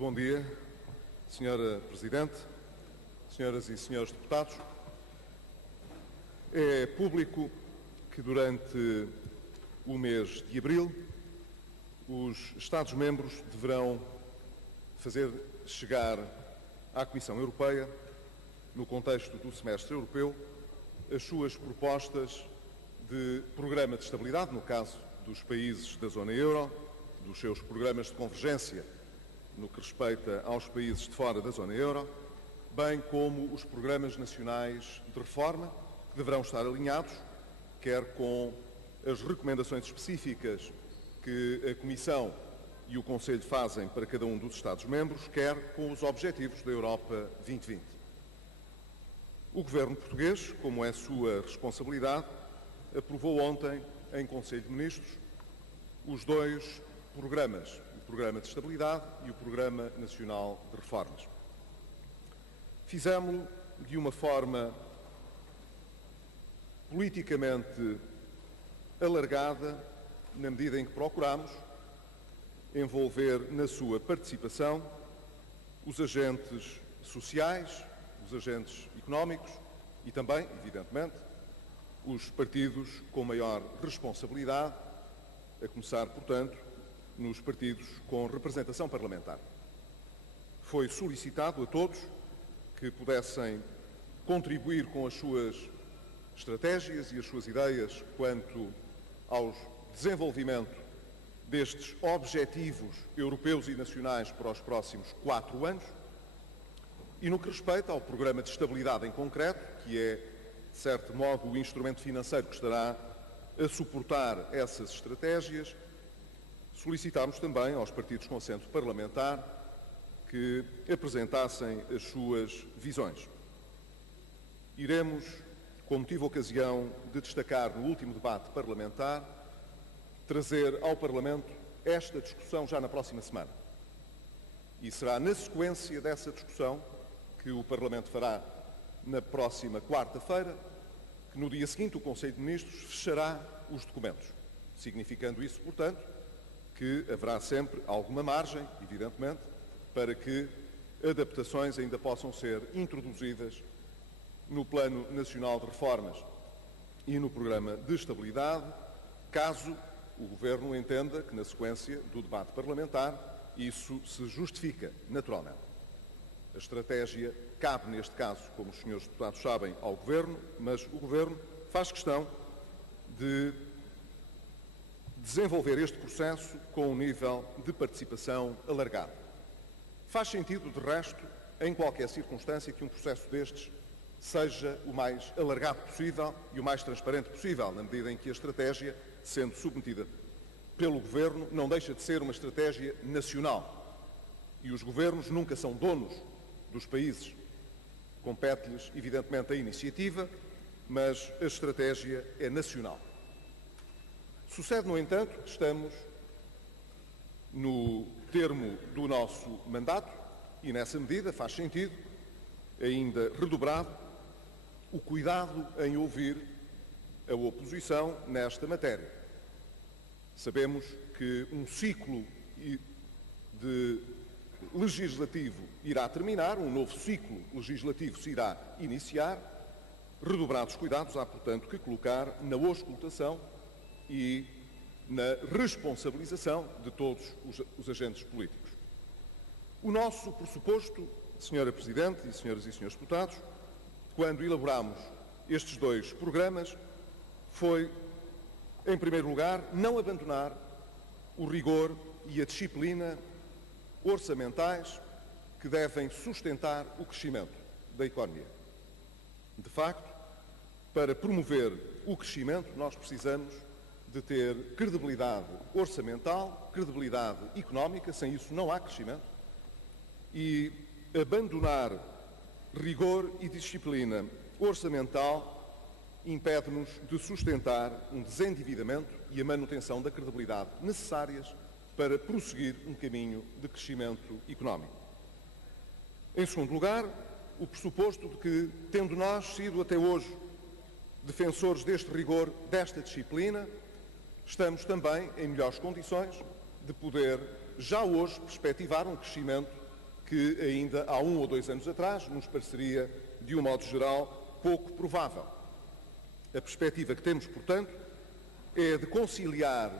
bom dia, Senhora Presidente, Senhoras e Senhores Deputados. É público que durante o mês de abril os Estados-membros deverão fazer chegar à Comissão Europeia, no contexto do semestre europeu, as suas propostas de programa de estabilidade, no caso dos países da zona euro, dos seus programas de convergência, no que respeita aos países de fora da zona euro, bem como os programas nacionais de reforma, que deverão estar alinhados, quer com as recomendações específicas que a Comissão e o Conselho fazem para cada um dos Estados-membros, quer com os objetivos da Europa 2020. O Governo português, como é sua responsabilidade, aprovou ontem, em Conselho de Ministros, os dois programas, o Programa de Estabilidade e o Programa Nacional de Reformas. Fizemo-lo de uma forma politicamente alargada, na medida em que procuramos envolver na sua participação os agentes sociais, os agentes económicos e também, evidentemente, os partidos com maior responsabilidade, a começar, portanto, nos partidos com representação parlamentar. Foi solicitado a todos que pudessem contribuir com as suas estratégias e as suas ideias quanto ao desenvolvimento destes objetivos europeus e nacionais para os próximos 4 anos e no que respeita ao Programa de Estabilidade em concreto, que é, de certo modo, o instrumento financeiro que estará a suportar essas estratégias, solicitámos também aos partidos com assento parlamentar que apresentassem as suas visões. Iremos, como tive ocasião de destacar no último debate parlamentar, trazer ao Parlamento esta discussão já na próxima semana. E será na sequência dessa discussão que o Parlamento fará na próxima quarta-feira, que no dia seguinte o Conselho de Ministros fechará os documentos, significando isso, portanto, que haverá sempre alguma margem, evidentemente, para que adaptações ainda possam ser introduzidas no Plano Nacional de Reformas e no Programa de Estabilidade, caso o Governo entenda que, na sequência do debate parlamentar, isso se justifica, naturalmente. A estratégia cabe, neste caso, como os senhores deputados sabem, ao Governo, mas o Governo faz questão de desenvolver este processo com um nível de participação alargado. Faz sentido, de resto, em qualquer circunstância, que um processo destes seja o mais alargado possível e o mais transparente possível, na medida em que a estratégia, sendo submetida pelo Governo, não deixa de ser uma estratégia nacional. E os governos nunca são donos dos países. Compete-lhes, evidentemente, a iniciativa, mas a estratégia é nacional. Sucede, no entanto, que estamos no termo do nosso mandato e, nessa medida, faz sentido, ainda redobrado, o cuidado em ouvir a oposição nesta matéria. Sabemos que um ciclo de legislativo irá terminar, um novo ciclo legislativo se irá iniciar. Redobrados cuidados há, portanto, que colocar na auscultação e na responsabilização de todos os agentes políticos. O nosso pressuposto, Senhora Presidente e Senhoras e Senhores Deputados, quando elaborámos estes dois programas, foi, em primeiro lugar, não abandonar o rigor e a disciplina orçamentais que devem sustentar o crescimento da economia. De facto, para promover o crescimento, nós precisamos de ter credibilidade orçamental, credibilidade económica, sem isso não há crescimento, e abandonar rigor e disciplina orçamental impede-nos de sustentar um desendividamento e a manutenção da credibilidade necessárias para prosseguir um caminho de crescimento económico. Em segundo lugar, o pressuposto de que, tendo nós sido até hoje defensores deste rigor, desta disciplina, estamos também em melhores condições de poder, já hoje, perspectivar um crescimento que ainda há 1 ou 2 anos atrás nos pareceria, de um modo geral, pouco provável. A perspectiva que temos, portanto, é de conciliar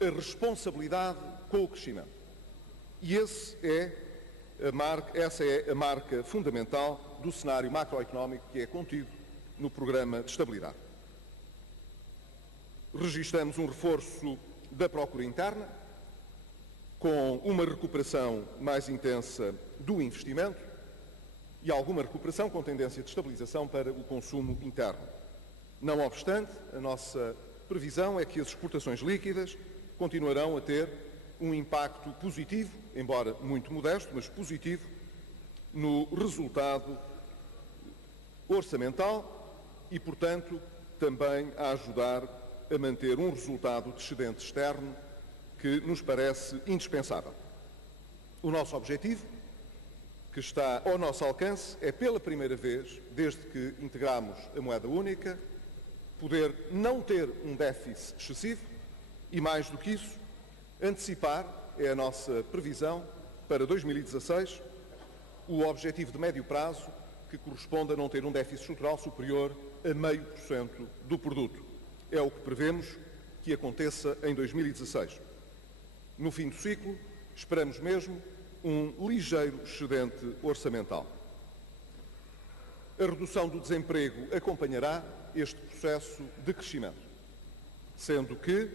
a responsabilidade com o crescimento. E essa é a marca fundamental do cenário macroeconómico que é contido no Programa de Estabilidade. Registramos um reforço da procura interna, com uma recuperação mais intensa do investimento e alguma recuperação com tendência de estabilização para o consumo interno. Não obstante, a nossa previsão é que as exportações líquidas continuarão a ter um impacto positivo, embora muito modesto, mas positivo, no resultado orçamental e, portanto, também a ajudar a manter um resultado de excedente externo que nos parece indispensável. O nosso objetivo, que está ao nosso alcance, é pela primeira vez, desde que integramos a moeda única, poder não ter um déficit excessivo e, mais do que isso, antecipar, é a nossa previsão, para 2016, o objetivo de médio prazo que corresponde a não ter um déficit estrutural superior a 0,5% do produto. É o que prevemos que aconteça em 2016. No fim do ciclo, esperamos mesmo um ligeiro excedente orçamental. A redução do desemprego acompanhará este processo de crescimento, sendo que,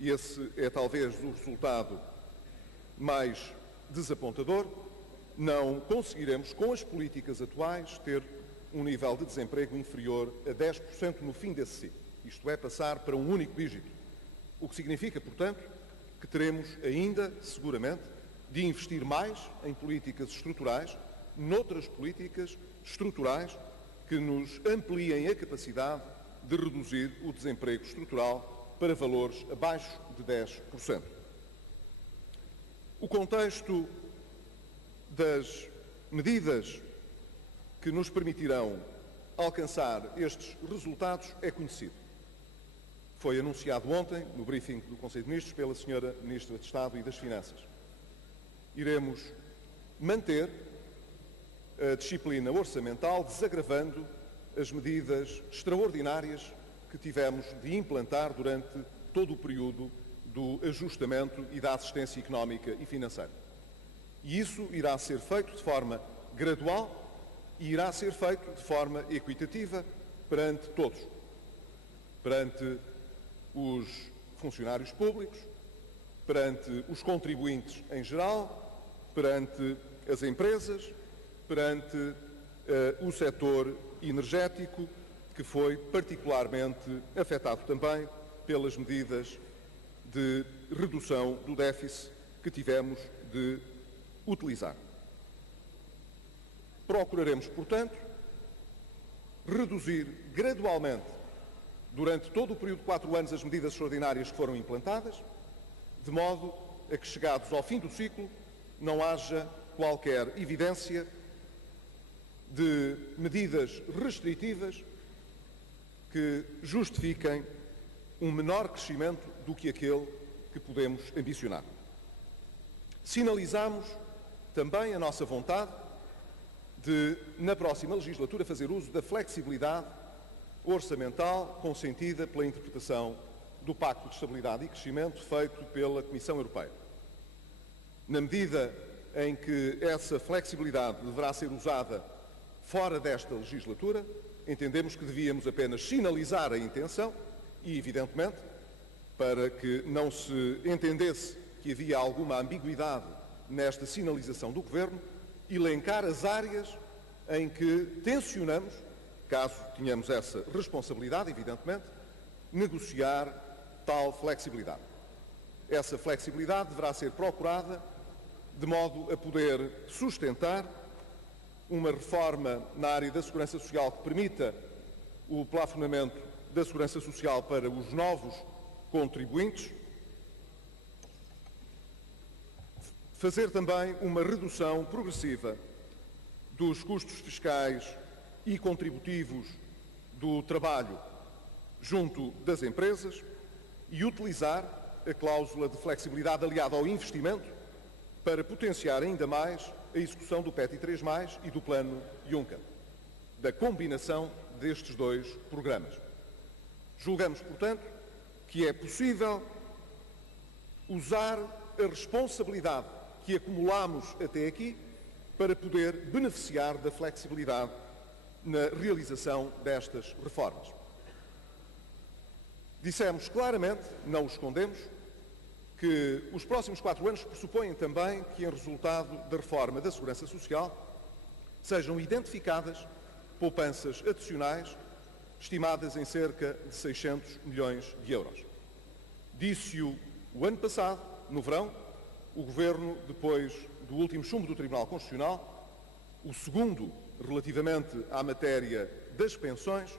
e esse é talvez o resultado mais desapontador, não conseguiremos, com as políticas atuais, ter um nível de desemprego inferior a 10% no fim desse ciclo. Isto é, passar para um único dígito. O que significa, portanto, que teremos ainda, seguramente, de investir mais em políticas estruturais, noutras políticas estruturais que nos ampliem a capacidade de reduzir o desemprego estrutural para valores abaixo de 10%. O contexto das medidas que nos permitirão alcançar estes resultados é conhecido. Foi anunciado ontem, no briefing do Conselho de Ministros, pela Sra. Ministra de Estado e das Finanças. Iremos manter a disciplina orçamental, desagravando as medidas extraordinárias que tivemos de implantar durante todo o período do ajustamento e da assistência económica e financeira. E isso irá ser feito de forma gradual e irá ser feito de forma equitativa perante todos. Perante os funcionários públicos, perante os contribuintes em geral, perante as empresas, perante o setor energético, que foi particularmente afetado também pelas medidas de redução do déficit que tivemos de utilizar. Procuraremos, portanto, reduzir gradualmente, durante todo o período de 4 anos, as medidas extraordinárias que foram implantadas, de modo a que, chegados ao fim do ciclo, não haja qualquer evidência de medidas restritivas que justifiquem um menor crescimento do que aquele que podemos ambicionar. Sinalizamos também a nossa vontade de, na próxima legislatura, fazer uso da flexibilidade orçamental consentida pela interpretação do Pacto de Estabilidade e Crescimento feito pela Comissão Europeia. Na medida em que essa flexibilidade deverá ser usada fora desta legislatura, entendemos que devíamos apenas sinalizar a intenção e, evidentemente, para que não se entendesse que havia alguma ambiguidade nesta sinalização do Governo, elencar as áreas em que tencionamos, caso tenhamos essa responsabilidade, evidentemente, negociar tal flexibilidade. Essa flexibilidade deverá ser procurada de modo a poder sustentar uma reforma na área da segurança social que permita o plafonamento da segurança social para os novos contribuintes, fazer também uma redução progressiva dos custos fiscais e contributivos do trabalho junto das empresas e utilizar a cláusula de flexibilidade aliada ao investimento para potenciar ainda mais a execução do PETI 3+, e do Plano Juncker, da combinação destes dois programas. Julgamos, portanto, que é possível usar a responsabilidade que acumulamos até aqui para poder beneficiar da flexibilidade na realização destas reformas. Dissemos claramente, não o escondemos, que os próximos 4 anos pressupõem também que, em resultado da reforma da Segurança Social, sejam identificadas poupanças adicionais estimadas em cerca de 600 milhões de euros. Disse-o o ano passado, no verão, o Governo, depois do último chumbo do Tribunal Constitucional, o segundo relativamente à matéria das pensões,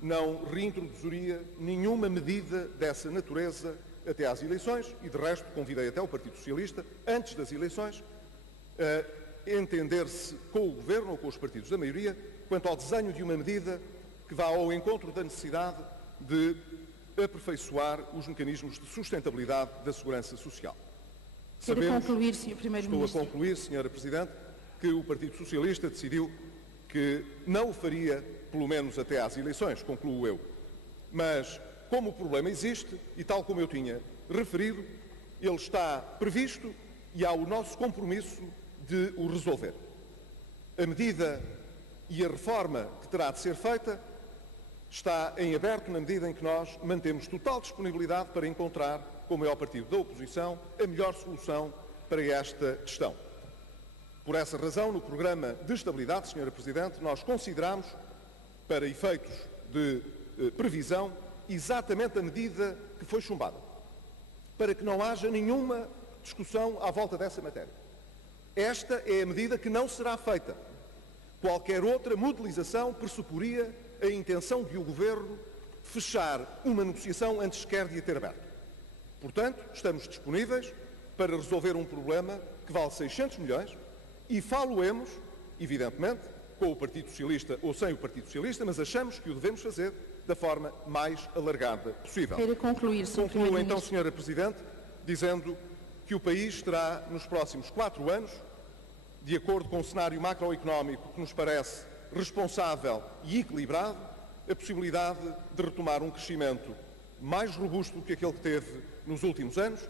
não reintroduziria nenhuma medida dessa natureza até às eleições e, de resto, convidei até o Partido Socialista, antes das eleições, a entender-se com o Governo ou com os partidos da maioria quanto ao desenho de uma medida que vá ao encontro da necessidade de aperfeiçoar os mecanismos de sustentabilidade da segurança social. Sabemos, concluir, Sr. Primeiro-Ministro. Estou a concluir, Sra. Presidente, que o Partido Socialista decidiu que não o faria, pelo menos até às eleições, concluo eu. Mas, como o problema existe, e tal como eu tinha referido, ele está previsto e há o nosso compromisso de o resolver. A medida e a reforma que terá de ser feita está em aberto na medida em que nós mantemos total disponibilidade para encontrar, com o maior partido da oposição, a melhor solução para esta questão. Por essa razão, no programa de estabilidade, Sra. Presidente, nós consideramos, para efeitos de previsão, exatamente a medida que foi chumbada, para que não haja nenhuma discussão à volta dessa matéria. Esta é a medida que não será feita. Qualquer outra modelização pressuporia a intenção de o Governo fechar uma negociação antes sequer de a ter aberto. Portanto, estamos disponíveis para resolver um problema que vale 600 milhões e falo-emos, evidentemente, com o Partido Socialista ou sem o Partido Socialista, mas achamos que o devemos fazer da forma mais alargada possível. Queira concluir, Sr. Concluo então, Primeiro-Ministro. Sra. Presidente, dizendo que o país terá, nos próximos 4 anos, de acordo com o cenário macroeconómico que nos parece responsável e equilibrado, a possibilidade de retomar um crescimento mais robusto do que aquele que teve nos últimos anos,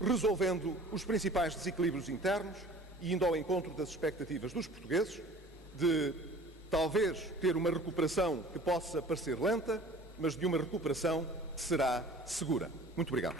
resolvendo os principais desequilíbrios internos e indo ao encontro das expectativas dos portugueses, de talvez ter uma recuperação que possa parecer lenta, mas de uma recuperação que será segura. Muito obrigado.